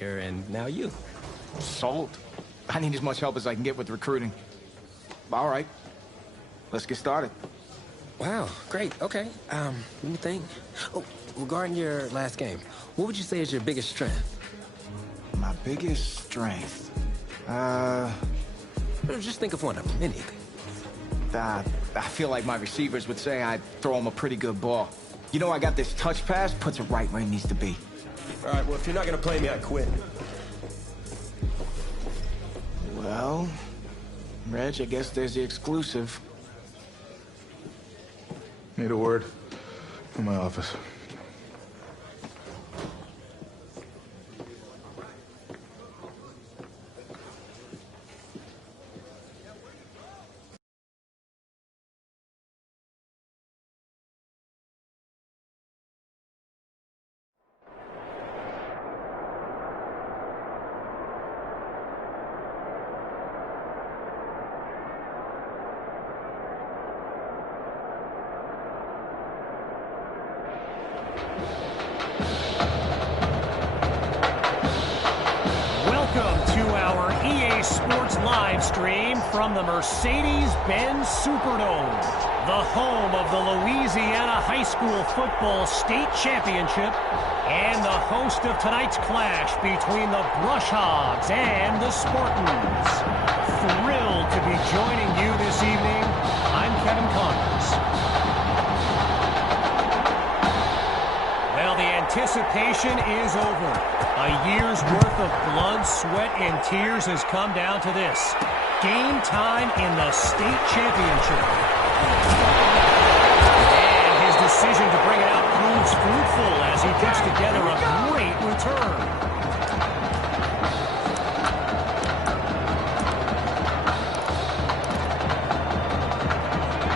And now you. Sold. I need as much help as I can get with recruiting. All right. Let's get started. Wow, great. Okay. Let me think. Oh, regarding your last game, what would you say is your biggest strength? My biggest strength? Just think of one of them, anything. I feel like my receivers would say I'd throw them a pretty good ball. You know, I got this touch pass, puts it right where it needs to be. All right, well, if you're not going to play me, I quit. Well, Reg, I guess there's the exclusive. Need a word? In my office. From the Mercedes-Benz Superdome, the home of the Louisiana High School Football State Championship, and the host of tonight's clash between the Brush Hogs and the Spartans. Thrilled to be joining you this evening. I'm Kevin Connors. Well, the anticipation is over. A year's worth of blood, sweat, and tears has come down to this. Game time in the state championship. And his decision to bring it out proves fruitful as he puts together a great return.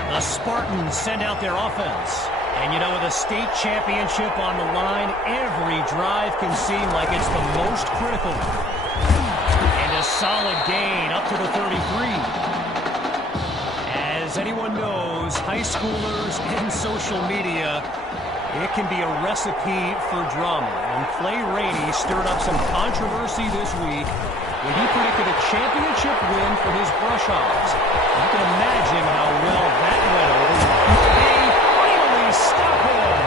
The Spartans send out their offense. And you know, with a state championship on the line, every drive can seem like it's the most critical. Solid gain up to the 33. As anyone knows, high schoolers and social media, it can be a recipe for drama. And Clay Rainey stirred up some controversy this week when he predicted a championship win for his Brush Hogs. You can imagine how well that went over. They finally stop him.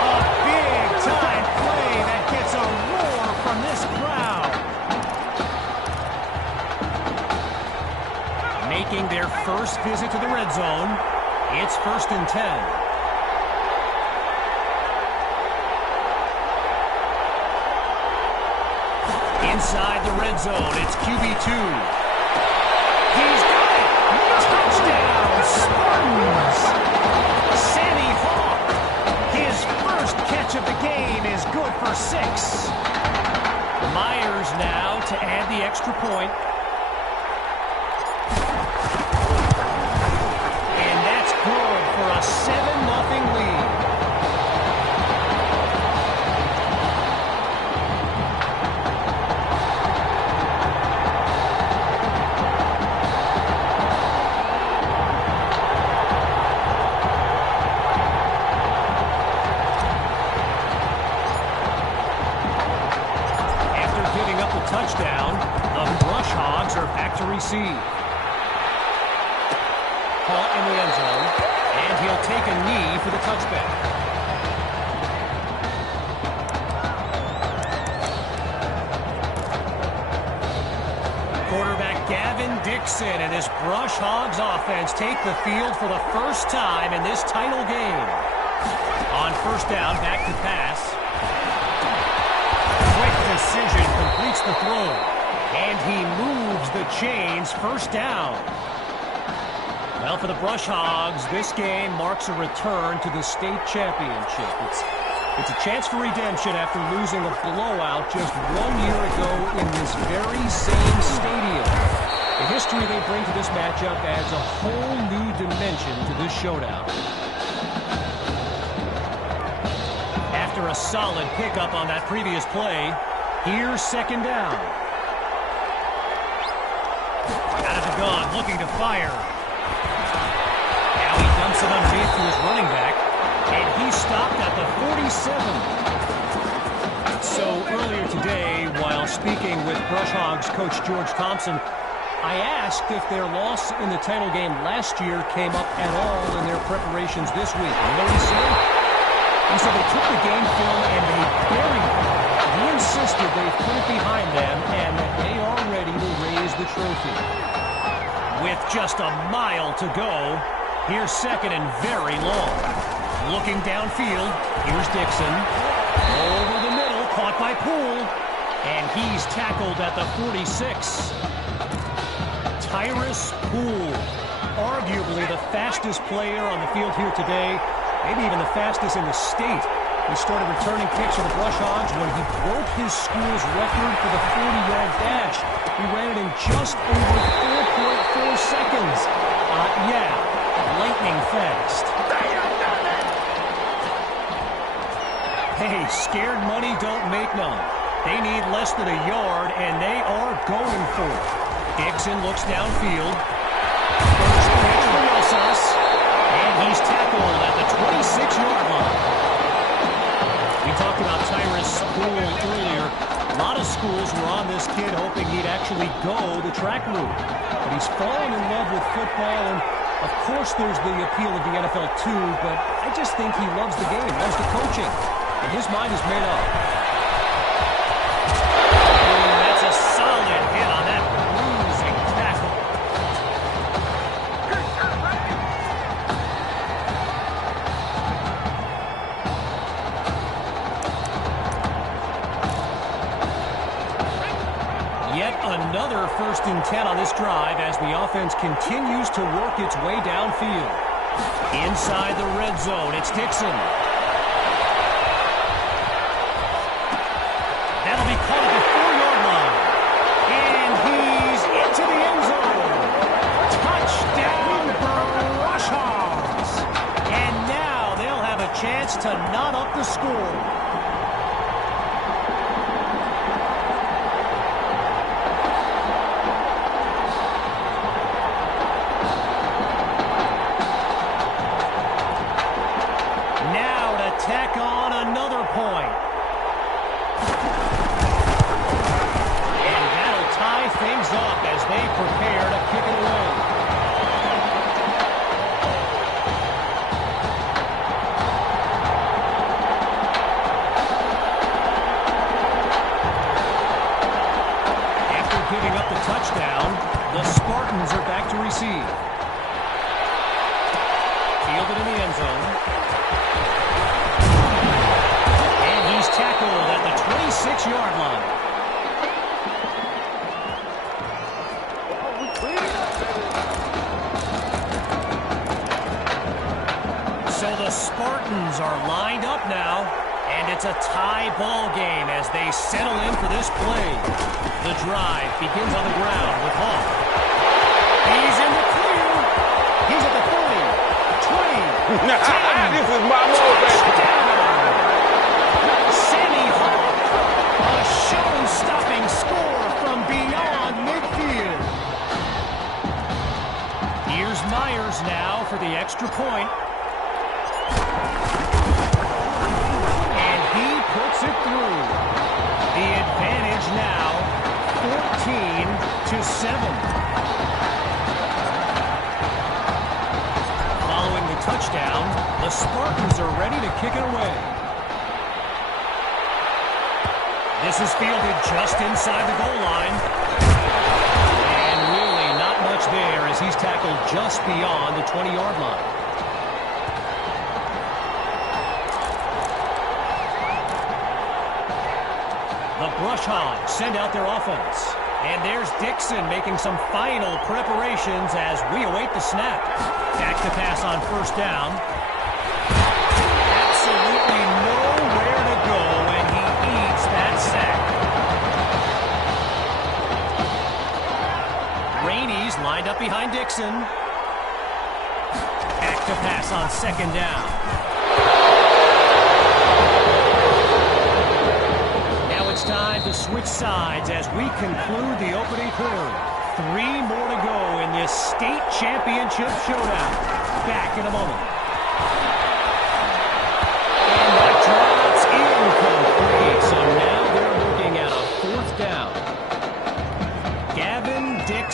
A big-time play that gets a roar from this crowd. Making their first visit to the red zone. It's 1st and 10. Inside the red zone, it's QB2. He's got it! Touchdown, Spartans! Sammy Hawk, his first catch of the game is good for 6. Myers now to add the extra point. For a 7-0 lead. After giving up the touchdown, the Brush Hogs are back to receive. Caught in the end zone. And he'll take a knee for the touchback. Quarterback Gavin Dixon and his Brush Hogs offense take the field for the first time in this title game. On 1st down, back to pass. Quick decision completes the throw. And he moves the chains. 1st down. Well, for the Brush Hogs, this game marks a return to the state championship. It's a chance for redemption after losing a blowout just 1 year ago in this very same stadium. The history they bring to this matchup adds a whole new dimension to this showdown. After a solid pickup on that previous play, here's 2nd down. Out of the gun, looking to fire. Dumps it underneath to his running back, and he stopped at the 47. So earlier today, while speaking with Brush Hogs coach George Thompson, I asked if their loss in the title game last year came up at all in their preparations this week. You know what he said? He said they took the game film and they buried it. He insisted they've put it behind them and that they are ready to raise the trophy. With just a mile to go, here's second and very long. Looking downfield, here's Dixon. Over the middle, caught by Poole. And he's tackled at the 46. Tyrus Poole, arguably the fastest player on the field here today, maybe even the fastest in the state. He started returning kicks for the Brush Hogs when he broke his school's record for the 40-yard dash. He ran it in just over 4.4 seconds. Yeah, lightning fast. Hey, scared money don't make none. They need less than a yard, and they are going for it. Dixon looks downfield. First pitch for Rosas. And he's tackled at the 26-yard line. We talked about Tyrus Poole earlier. A lot of schools were on this kid hoping he'd actually go the track route. But he's fallen in love with football, and of course there's the appeal of the NFL too, but I just think he loves the game, loves the coaching, and his mind is made up. That's a solid hit on that bruising tackle. Yet another 1st and 10 on this drive as the offense continues to work its way downfield. Inside the red zone, it's Dixon. That'll be caught at the 4-yard line. And he's into the end zone. Touchdown, Brush Hogs. And now they'll have a chance to knot up the score. Tack on another point. And that'll tie things up as they prepare to kick it away. After giving up the touchdown, the Spartans are back to receive. Fielded in the end zone. Tackled at the 26-yard line. So the Spartans are lined up now, and it's a tie ball game as they settle in for this play. The drive begins on the ground with Hall. He's in the clear. He's at the 40, 20, 10. This is my moment. Show-stopping score from beyond midfield. Here's Myers now for the extra point. And he puts it through. The advantage now 14-7. Following the touchdown, the Spartans are ready to kick it away. This is fielded just inside the goal line. And really not much there as he's tackled just beyond the 20-yard line. The Brush Hogs send out their offense. And there's Dixon making some final preparations as we await the snap. Back to pass on 1st down. Absolutely nowhere to go, and he eats that sack. Rainey's lined up behind Dixon. Back to pass on 2nd down. Now it's time to switch sides as we conclude the opening quarter. 3 more to go in this state championship showdown. Back in a moment. And that drops incomplete. So now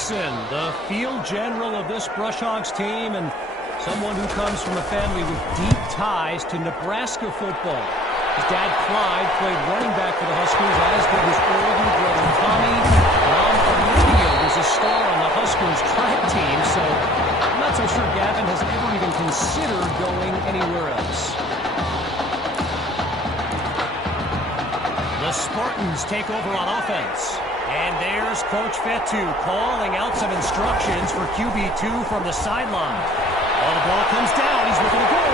Dixon, the field general of this Brush Hogs team and someone who comes from a family with deep ties to Nebraska football. His dad, Clyde, played running back for the Huskers, as did his older brother, Tommy. Mom, Olivia, was a star on the Huskers track team, so I'm not so sure Gavin has ever even considered going anywhere else. The Spartans take over on offense. And there's Coach Fetu calling out some instructions for QB2 from the sideline. Well, the ball comes down. He's looking to go.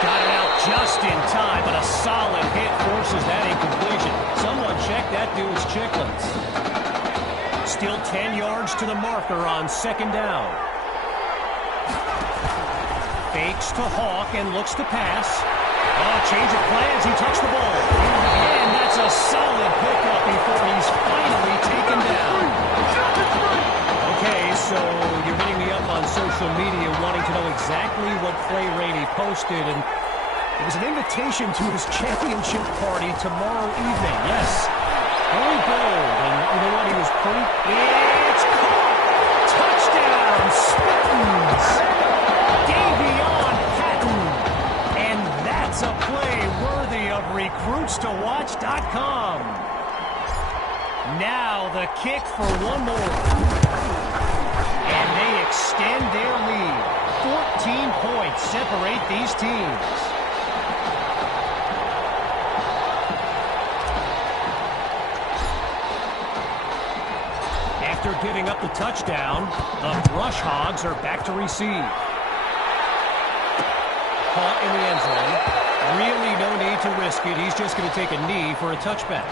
Got it out just in time, but a solid hit forces that incompletion. Someone check that dude's chicklets. Still 10 yards to the marker on second down. Fakes to Hawk and looks to pass. Oh, change of plans. He touched the ball. And that's a solid pickup before he's finally taken down. Okay, so you're hitting me up on social media wanting to know exactly what Clay Rainey posted, and it was an invitation to his championship party tomorrow evening. Yes, very bold, and you know what? He was pretty... It's caught! Touchdown, Spartans! Davion Patton! And that's a play worthy of RecruitsToWatch.com. Now the kick for one more. And they extend their lead. 14 points separate these teams. After giving up the touchdown, the Brush Hogs are back to receive. Caught in the end zone. Really no need to risk it. He's just going to take a knee for a touchback.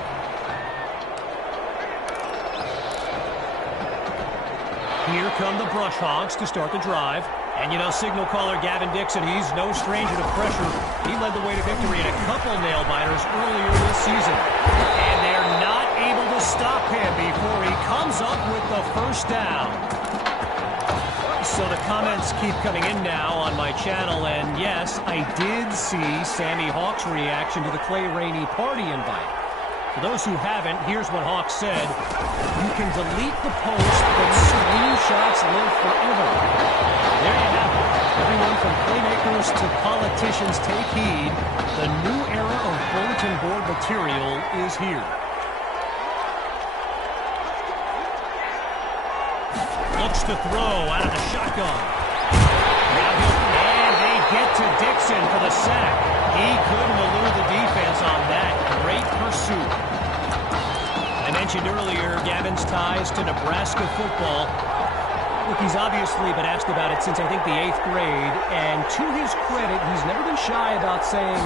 Here come the Brush Hogs to start the drive. And you know, signal caller Gavin Dixon, he's no stranger to pressure. He led the way to victory in a couple nail-biters earlier this season. And they're not able to stop him before he comes up with the first down. So the comments keep coming in now on my channel, and yes, I did see Sammy Hawk's reaction to the Clay Rainey party invite. For those who haven't, here's what Hawk said. You can delete the post, but screenshots live forever. There you have it. Everyone from playmakers to politicians take heed. The new era of bulletin board material is here. Looks to throw out of the shotgun. And they get to Dixon for the sack. He couldn't elude the defense on that. Great pursuit. I mentioned earlier Gavin's ties to Nebraska football. Look, he's obviously been asked about it since, I think, the 8th grade. And to his credit, he's never been shy about saying,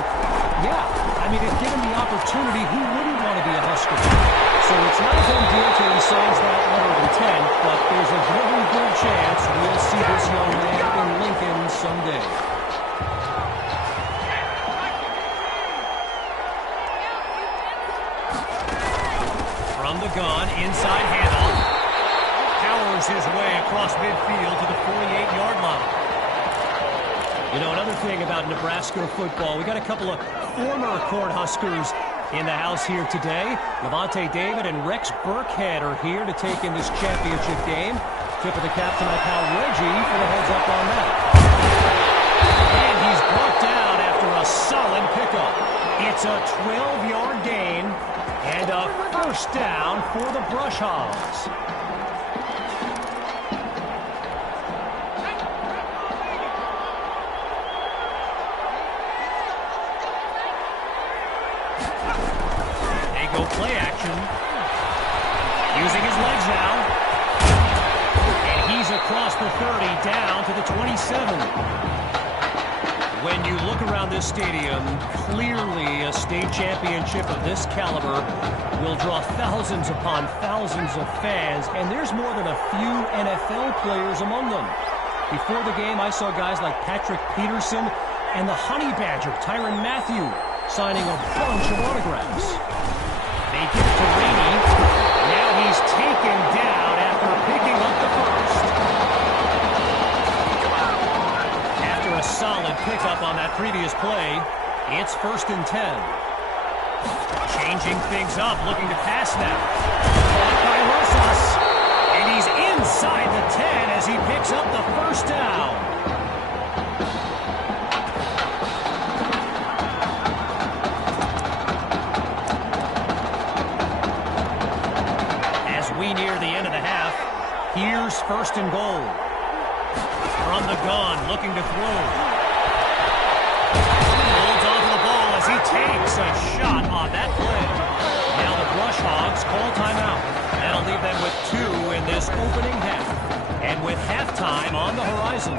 yeah, I mean, if given the opportunity, who wouldn't want to be a Husker? So it's not a done deal till he signs that letter of intent, but there's a very good chance we'll see this young man in Lincoln someday. From the gun, inside handoff. Powers his way across midfield to the 48-yard line. You know, another thing about Nebraska football, we got a couple of former Cornhuskers in the house here today. Levante David and Rex Burkhead are here to take in this championship game. Tip of the cap to my pal Reggie for the heads up on that. And he's brought down after a solid pickup. It's a 12-yard gain and a first down for the Brush Hogs. Play action. Using his legs now. And he's across the 30, down to the 27. When you look around this stadium, clearly a state championship of this caliber will draw thousands upon thousands of fans, and there's more than a few NFL players among them. Before the game, I saw guys like Patrick Peterson and the Honey Badger, Tyrann Mathieu, signing a bunch of autographs. They give it to Rainey. Now he's taken down after picking up the first. After a solid pickup on that previous play, it's 1st and 10. Changing things up, looking to pass now. Caught by Rosas. And he's he picks up the first down. As we near the end of the half, here's first and goal. From the gun, looking to throw. Holds onto the ball as he takes a shot on that play. Now the Brush Hogs call timeout. That'll leave them with 2 in this opening half. And with halftime on the horizon.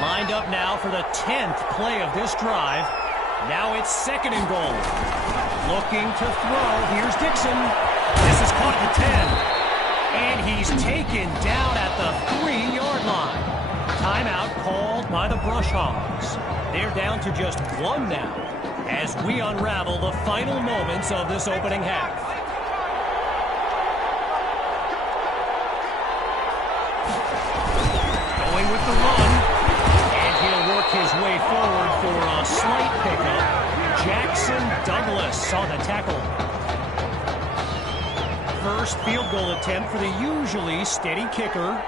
Lined up now for the 10th play of this drive. Now it's second and goal. Looking to throw. Here's Dixon. This is caught at the 10. And he's taken down at the 3-yard line. Timeout called by the Brush Hogs. They're down to just 1 now as we unravel the final moments of this opening half. Going with the run, and he'll work his way forward for a slight pickup. Jackson Douglas on the tackle. First field goal attempt for the usually steady kicker.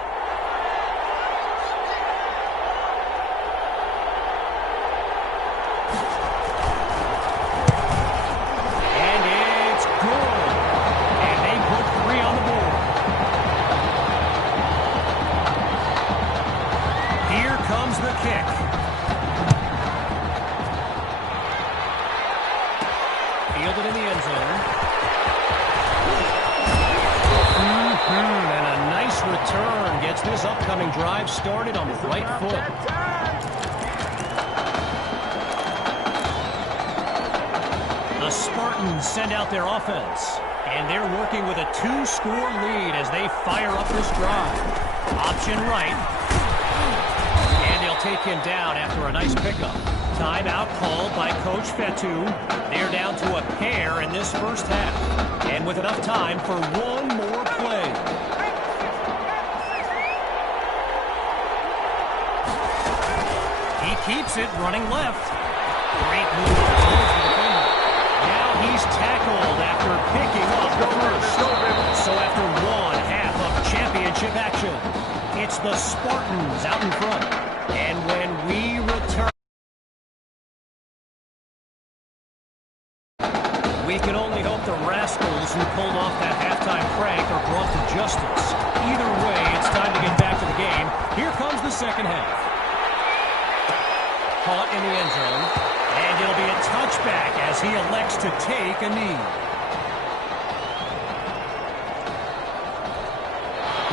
This upcoming drive started on the right foot. The Spartans send out their offense, and they're working with a 2-score lead as they fire up this drive. Option right, and they'll take him down after a nice pickup. Timeout called by Coach Fetu. They're down to a pair in this first half, and with enough time for one more play. Keeps it running left. Great move towards the defender. Now he's tackled after picking up the first. So after one half of championship action, it's the Spartans out in front. And when we return, we can only hope the rascals who pulled off that halftime prank are brought to justice. Either way, it's time to get back to the game. Here comes the second half. Caught in the end zone, and it'll be a touchback as he elects to take a knee.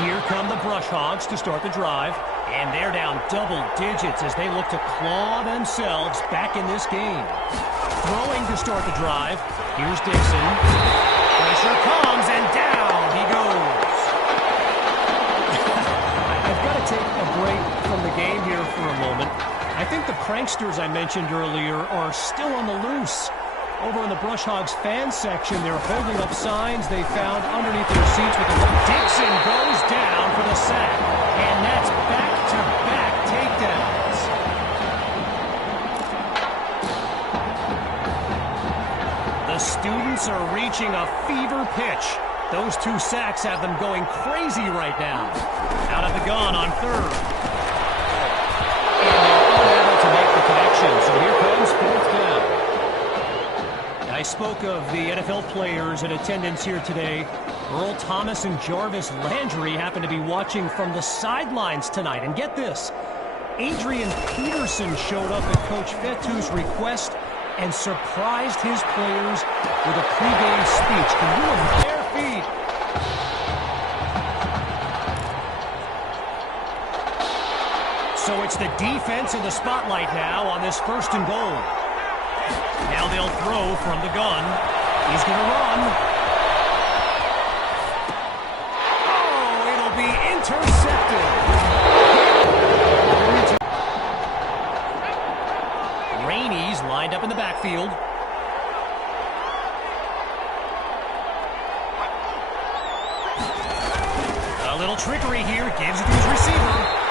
Here come the Brush Hogs to start the drive, and they're down double digits as they look to claw themselves back in this game. Throwing to start the drive, here's Dixon. Pressure comes, and down he goes. I've got to take a break from the game here for a moment. I think the pranksters I mentioned earlier are still on the loose. Over in the Brush Hogs fan section, they're holding up signs they found underneath their seats with the Dixon goes down for the sack. And that's back-to-back takedowns. The students are reaching a fever pitch. Those 2 sacks have them going crazy right now. Out of the gun on third. To make the connection, so here comes fourth down. I spoke of the NFL players in attendance here today. Earl Thomas and Jarvis Landry happen to be watching from the sidelines tonight. And get this, Adrian Peterson showed up at Coach Fetu's request and surprised his players with a pregame speech. Can you imagine their feet? So it's the defense in the spotlight now on this first and goal. Now they'll throw from the gun. He's going to run. Oh, it'll be intercepted. Rainey's lined up in the backfield. A little trickery here. Gives it to his receiver.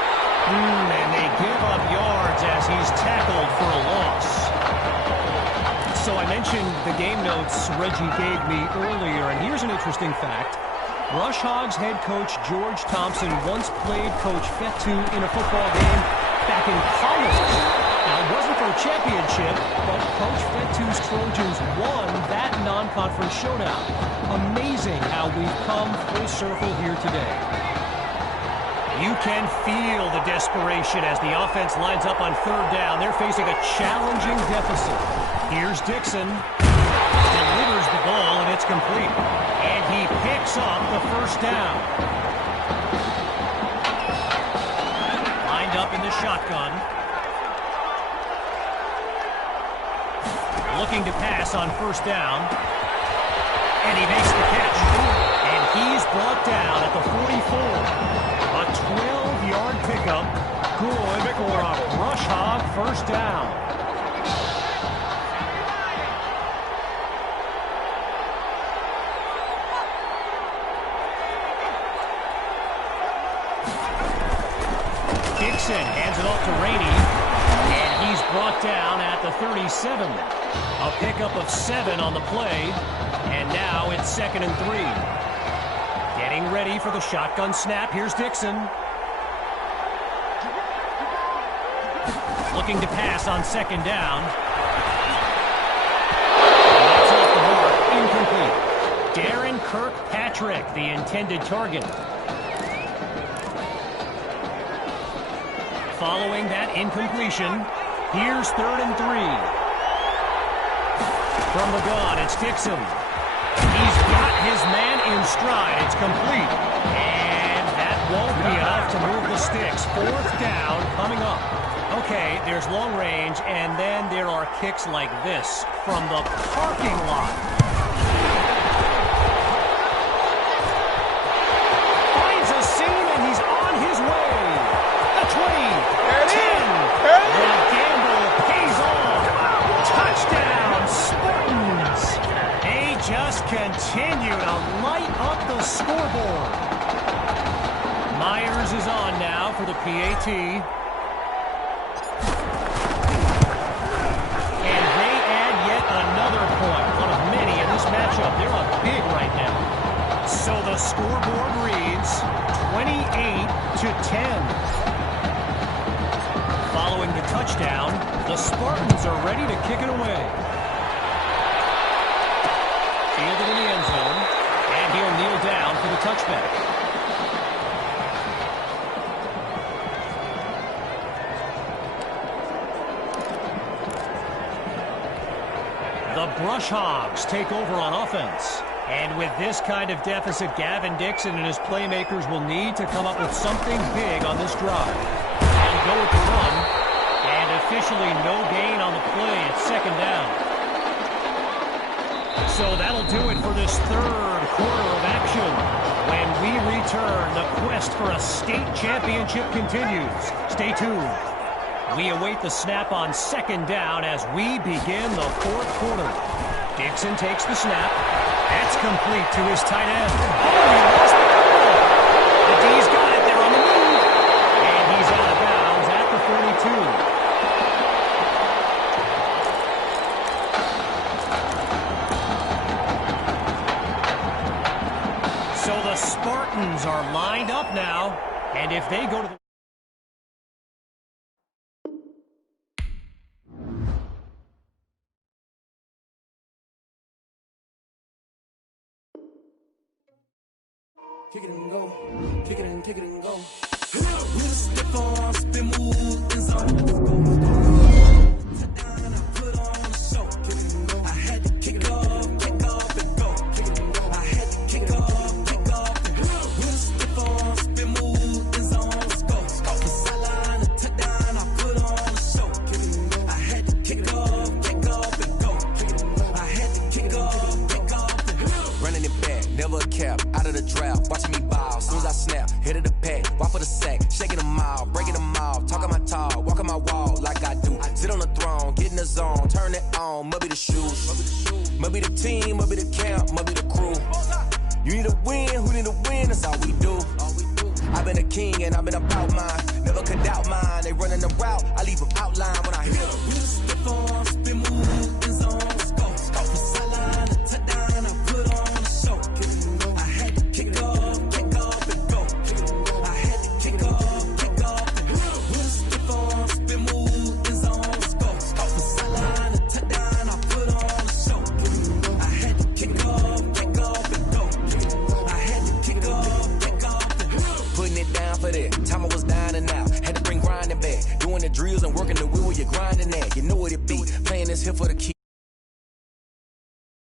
And they give up yards as he's tackled for a loss. So I mentioned the game notes Reggie gave me earlier, and here's an interesting fact. Rush Hogs head coach George Thompson once played Coach Fetu in a football game back in college. Now, it wasn't for a championship, but Coach Fetu's Trojans won that non-conference showdown. Amazing how we've come full circle here today. You can feel the desperation as the offense lines up on third down. They're facing a challenging deficit. Here's Dixon. Delivers the ball, and it's complete. And he picks up the first down. Lined up in the shotgun. Looking to pass on first down. And he makes the catch. And he's brought down at the 44. A 12-yard pickup. Good for a Rush Hog first down. Dixon hands it off to Rainey. And he's brought down at the 37. A pickup of 7 on the play. And now it's 2nd and 3. Getting ready for the shotgun snap. Here's Dixon. Looking to pass on 2nd down. And that's off the mark. Incomplete. Darren Kirkpatrick, the intended target. Following that incompletion, here's 3rd and 3. From the gun, it's Dixon. He's got his man in stride. It's complete. And that won't be enough to move the sticks. 4th down coming up. Okay, there's long range, and then there are kicks like this from the parking lot. Finds a seam, and he's on his way. The 20, 10. The gamble pays off. Touchdown, Spartans. They just continue to light up the scoreboard. Myers is on now for the PAT. And they add yet another point, one of many in this matchup. They're up big right now. So the scoreboard reads 28-10. Following the touchdown, the Spartans are ready to kick it away. Fielded in the end zone, and he'll kneel down for the touchback. The Brush Hogs take over on offense. And with this kind of deficit, Gavin Dixon and his playmakers will need to come up with something big on this drive. And go with the run. And officially no gain on the play at 2nd down. So that'll do it for this 3rd quarter of action. When we return, the quest for a state championship continues. Stay tuned. We await the snap on 2nd down as we begin the 4th quarter. Dixon takes the snap. That's complete to his tight end. Oh, he lost the ball. The D's got it. They're on the move. And he's out of bounds at the 42. So the Spartans are lined up now. And if they go to the... Kick it and go, kick it and kick it and go. With a stiff arm, spin move, and zone. Sit down and I put on a show. Kick it and go. I had to kick off and go. Kick it and go. I had to kick off and go. With a stiff arm, spin move, and zone. Let's go. Off the sideline, a touchdown, I put on a show. Kick it and go. I had to kick off and go. Kick it and go. I had to kick off and go. Running it back, never a cap, out of the draft. Watching me ball, soon as I snap, hit of the pack, walk for the sack, shaking them all, breaking them all, talking my talk, walking my wall like I do. Sit on the throne, get in the zone, turn it on, must be the shoes, must be the team, must be the camp, must be the crew. You need to win, who need to win, that's all we do. I've been a king and I've been about mine, never could doubt mine. They running the route, I leave them outline when I hit them. With a stiff arm, spin move, and zone. Let's go. Off the sideline, a touchdown, I put on a show. Kick it and go. I had to kick off. just here for the key.